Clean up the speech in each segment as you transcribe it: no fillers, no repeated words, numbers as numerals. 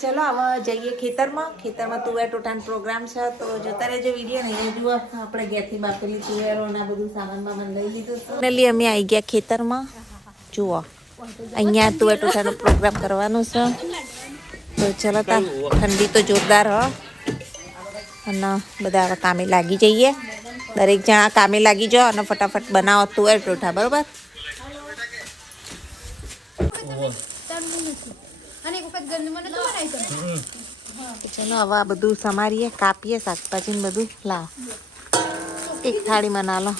ચલો હવે જઈએ ખેતરમાં તુવેર ટોટાનો પ્રોગ્રામ છે તો જોતા રહેજો વિડીયો ને અહીંયા જુઓ આપણે ઘેરથી બાફેલી તુવેરો ને બધું સામાન લઈ લીધું ફાઇનલી અમે આવી ગયા ખેતરમાં જુઓ અહીંયા તુવેર ટોટાનો પ્રોગ્રામ કરવાનો છે તો ચલો તા ઠંડી તો જોરદાર હો અને બધા હવે કામે લાગી જઈએ દરેક જણા કામે લાગી જાઓ અને ફટાફટ બનાવો તુવેર ટોઠા બરોબર ચલો હવે આ બધું સમારીએ કાપીએ શાકભાજી ને બધું લાવ એક થાળીમાં ના લો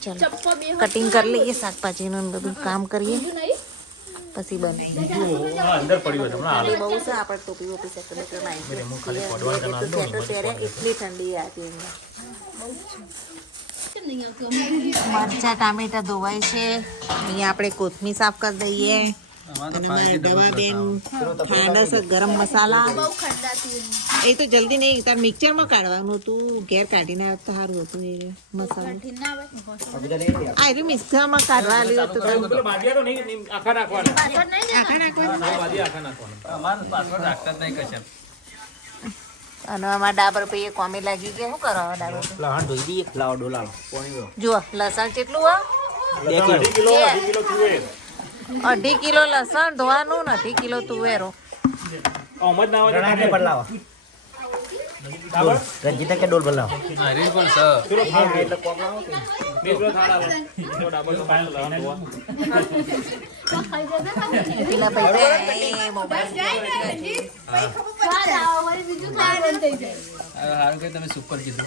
ચલો કટિંગ કરી લઈએ શાકભાજીનું બધું કામ કરીએ પછી બને બહુ છે આપણે ટોપી વોપી એટલી ઠંડી હતી મરચા ટામેટા ધોવાય છે અહીંયા આપણે કોથમીર સાફ કરી દઈએ અને મારા દવા બેન ખાંડસ ગરમ મસાલા એ તો જલ્દી નહીં તાર મિક્સરમાં કાઢવાનું તું ઘેર કાઢીને આવતા સારું હતું એ મસાલો આ એ મિક્સરમાં કાઢવા લીધું હતું અને અમારા ડાબર ભાઈ કોમે લાગી ગયા શું કરો ડાબર જુઓ લસણ કેટલું હોય 2.5 કિલો લસણ ધોવાનું ને 2.5 કિલો તુવેરો રંજીતા કે ડોલ બલાવ પેલા ભાઈ તમે સુપર કીધું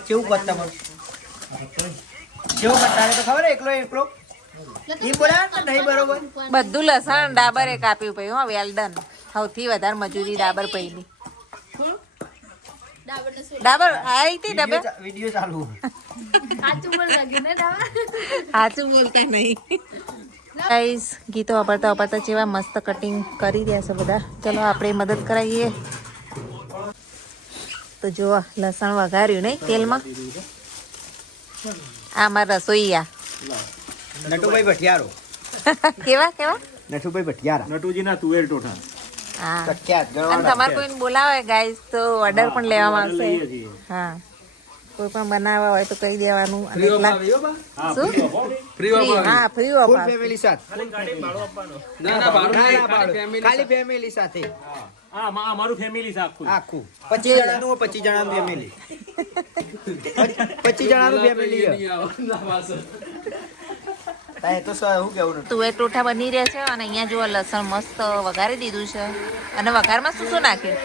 કેવું કરતા કેવું કરતા તો ખબર એકલો બધું લસણ ડાબર એ કાપ્યું ભાઈ હો વેલ ડન સૌથી વધારે મજૂરી ડાબર પૈની ડાબર આઈ હતી ડાબર વિડિયો ચાલુ સાચું બોલતા નહીં ગાઈસ ગીતો વાપરતા જેવા મસ્ત કટિંગ કરી રહ્યા છે બધા ચલો આપણે મદદ કરાવીએ તો જો લસણ વઘાર્યું નહીં તેલમાં આ મારા રસોઈયા નટુભાઈ ભટિયારો કેવા નટુભાઈ ભટિયારા નટુજીના તુવેર ટોઠા હા પ્રખ્યાત અને તમારે કોઈને બોલાવે ગાઈસ તો ઓર્ડર પણ લેવામાં આવશે હા કોઈ પણ બનાવવા હોય તો કહી દેવાનું ફ્રી ઓફ ફેમિલી સાથે ખાલી ફેમિલી સાથે અમારું ફેમિલી આખું 25 જણાનું 25 જણાનું ફેમિલી 25 જણાનું ફેમિલી તુવેર ટોઠા બની રહ્યા છે અને અહીંયા જો લસણ મસ્ત વઘારી દીધું છે અને વઘારમાં શું નાખ્યું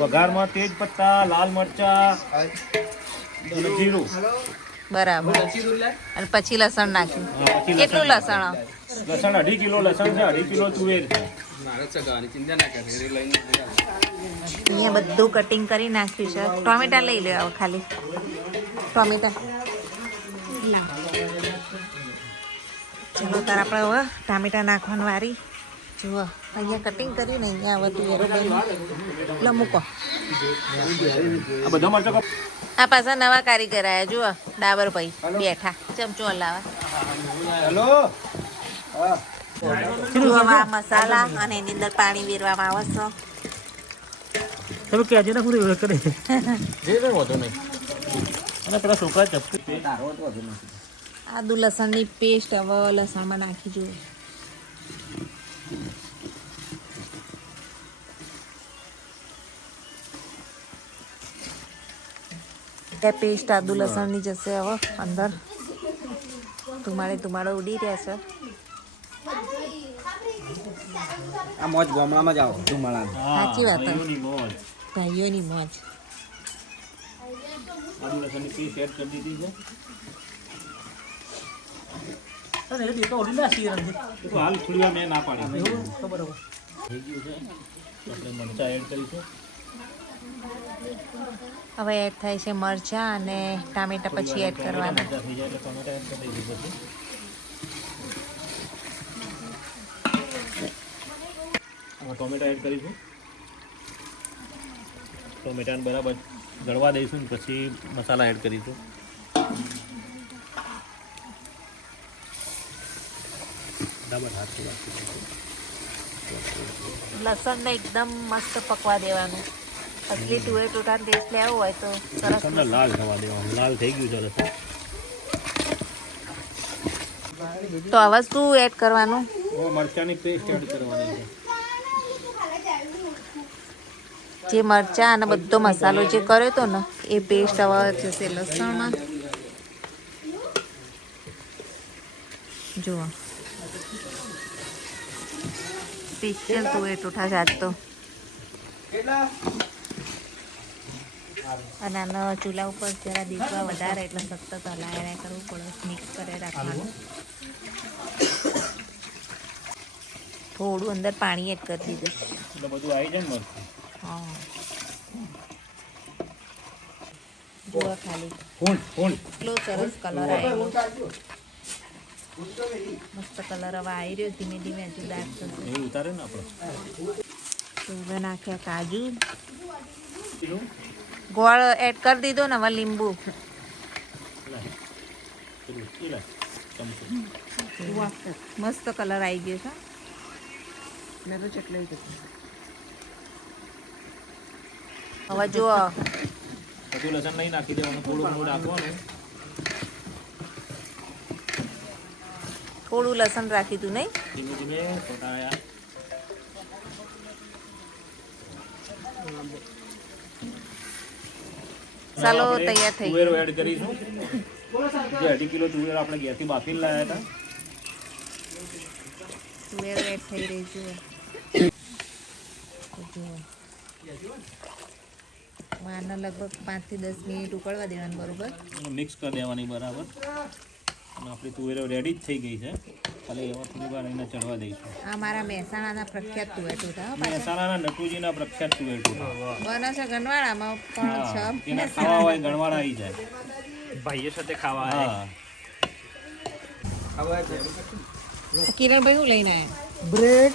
વઘારમાં તેજ પત્તા લાલ મરચા જીરું બરાબર અને પછી લસણ નાખ્યું કેટલું લસણ 2.5 કિલો લસણ છે 2.5 કિલો તુવેર છે અહીંયા બધું કટિંગ કરી નાખ્યું છે ટોમેટા લઈ લો હવે ખાલી ટોમેટા ચલો તાર આપણે હવે ટામેટા નાખવાની વારી જુઓ અહીંયા કટિંગ કરીને અહીંયા હવે તુવેરો બની મૂકો આ પાછા નવા કારીગર આવ્યા જુઓ ડાબર ભાઈ બેઠા ચમચો હલાવા જુઓ આ મસાલા અને એની અંદર પાણી વેરવામાં આવે છે તમે કહેજે ને પૂરી કરે જે કઈ હોતો નહીં અને પેલા છોકરા ચપ્પુ આદુ લસણની પેસ્ટ હવે લસણમાં નાખી જુઓ પેસ્ટ આદુ લસણની જશે હવે અંદર ધુમાડો ઉડી રહ્યા છે આ મોજ ગામડામાં જ આવો ધુમાડા સાચી વાત ભાઈઓની મોજ આદુ લસણની પેસ્ટ એડ કરી દીધી છે હાલ થોડી વાર મેં ના પાડી ખબર થઈ ગયું છે આપણે મરચા એડ કરીશું હવે એડ થાય છે મરચા અને ટામેટા પછી એડ કરવાના થઈ જાય એટલે ટોમેટા એડ કરી દીધું પછી ટોમેટા એડ કરીશું ટોમેટાને બરાબર ગળવા દઈશું ને પછી મસાલા એડ કરીશું બરાબર હાથ લસણને એકદમ મસ્ત પકવા દેવાનું. અસલી તુવેર ટોટાનો ટેસ્ટ લેવો હોય તો સરસ. લસણને લાલ થવા દેવાનું. લાલ થઈ ગયું છે લસણ. તો હવે શું એડ કરવાનું? મરચાની પેસ્ટ એડ કરવાની છે. જે મરચા અને બધો મસાલો જે કર્યો હતો ને એ પેસ્ટ હવે જશે લસણમાં. જુઓ સ્પેશિયલ તુવેર ટોઠા જાત તો. અને આનો ચૂલા ઉપર જરા દીપવા વધારે એટલે સતત હલાયા કરવું પડે, મિક્સ કરે રાખવાનું. થોડું અંદર પાણી એડ કરી દીધું. એટલે બધું આવી જાય ને મરચું. હા જુઓ ખાલી એટલો સરસ કલર આવ્યો, મસ્ત કલર હવે આવી રહ્યો. ધીમે ધીમે હજુ ડાર્ક થશે. એ ઉતારે ને આપણે. તો હવે નાખ્યા કાજુ, ગોળ એડ કરી દીધો ને હવે લીંબુ. મસ્ત કલર આવી ગયો છે. હવે જુઓ બધું લસણ નહીં નાખી દેવાનું, થોડું ઘણું નાખવાનું. થોડું લસણ રાખી તું નહીં. ધીમે ધીમે ફોટાયા. ચાલો તૈયાર થઈ તુવેર એડ કરીશું. જે 2.5 કિલો તુવેર આપણે ગેસથી બાફીને લાવ્યા હતા. તુવેર એડ થઈ રહી છે. આને લગભગ 5 થી 10 મિનિટ ઉકળવા દેવાનું બરોબર. મિક્સ કરી દેવાની બરાબર. અને આપણી તુવેરો રેડી જ થઈ ગઈ છે. ખાલી એમાં થોડી વાર એને ચડવા દઈશું. આ મારા મહેસાણાના પ્રખ્યાત તુવેર ટોઠા. મહેસાણાના નટુજીના પ્રખ્યાત તુવેર ટોઠા. બને છે ગણવાડામાં પણ છે. એના ખાવા હોય ગણવાડા આવી જાય. ભાઈઓ સાથે ખાવા. હા. કિરણભાઈ શું લઈને આવ્યા? બ્રેડ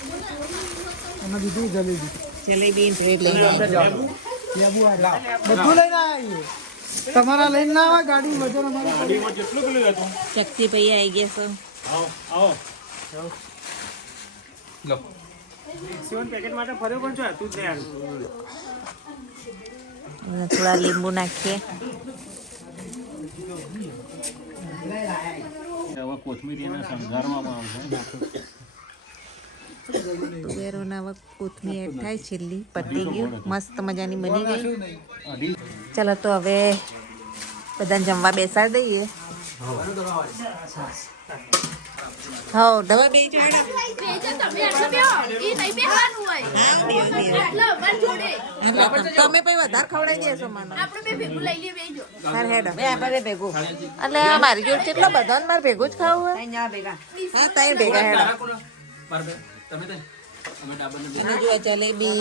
અને બીજું જલેબી જલેબી બ્રેડ લઈને આવ્યા. લેબુ આ બધું લઈને આવ્યા. તમારા લઈને ના આવે ગાડી વજન અમારે. ગાડીમાં કેટલું કિલો હતું? શક્તિભાઈ આવી ગયા છો. આવો આવો. અને થોડા લીંબુ નાખીએ. હવે કોથમીર એના શણગારવામાં આવશે. તુવેરોના હવે કોથમીર એડ થાય. છેલ્લી પતી ગયું, મસ્ત મજાની બની ગઈ. અઢી. ચાલો તો હવે બધાને જમવા બેસાડી દઈએ. હા ડબા બે ચાડા. તમે પછી વધારે ખવડાવી દેશો મને. ભેગું એટલે મારી જોડે કેટલો બધો ને મારે ભેગું જ ખાવું હોય. હા તઈ ભેગા હેડા. અને જો જલેબી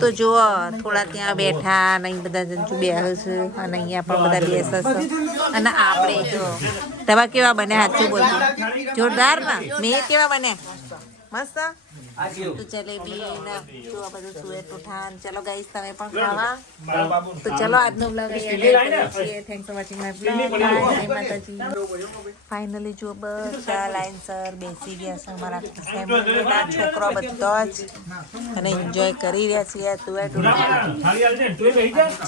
તો જુઓ થોડા ત્યાં બેઠા અને અહીં બધા જંતુ બેસે અને અહીંયા પણ બધા બેસે છે. અને આપણે જો તમે કેવા બન્યા સાચું બોલજો. જોરદાર ને મેં કેવા બન્યા મસ્ત. તો જલેબી ને જો આ બધું તુવેર ટોઠા. ચલો ગાઈસ તમે પણ ખાવા. તો ચલો આજનો vlog thanks for watching my vlog. જય માતાજી. ફાઇનલી જો બધા લાઈનસર બેસી ગયા છે અમારા ફેમિલીના છોકરો બધો જ અને એન્જોય કરી રહ્યા છીએ તુવેર ટોઠા.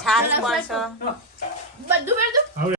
છાશ પણ છે.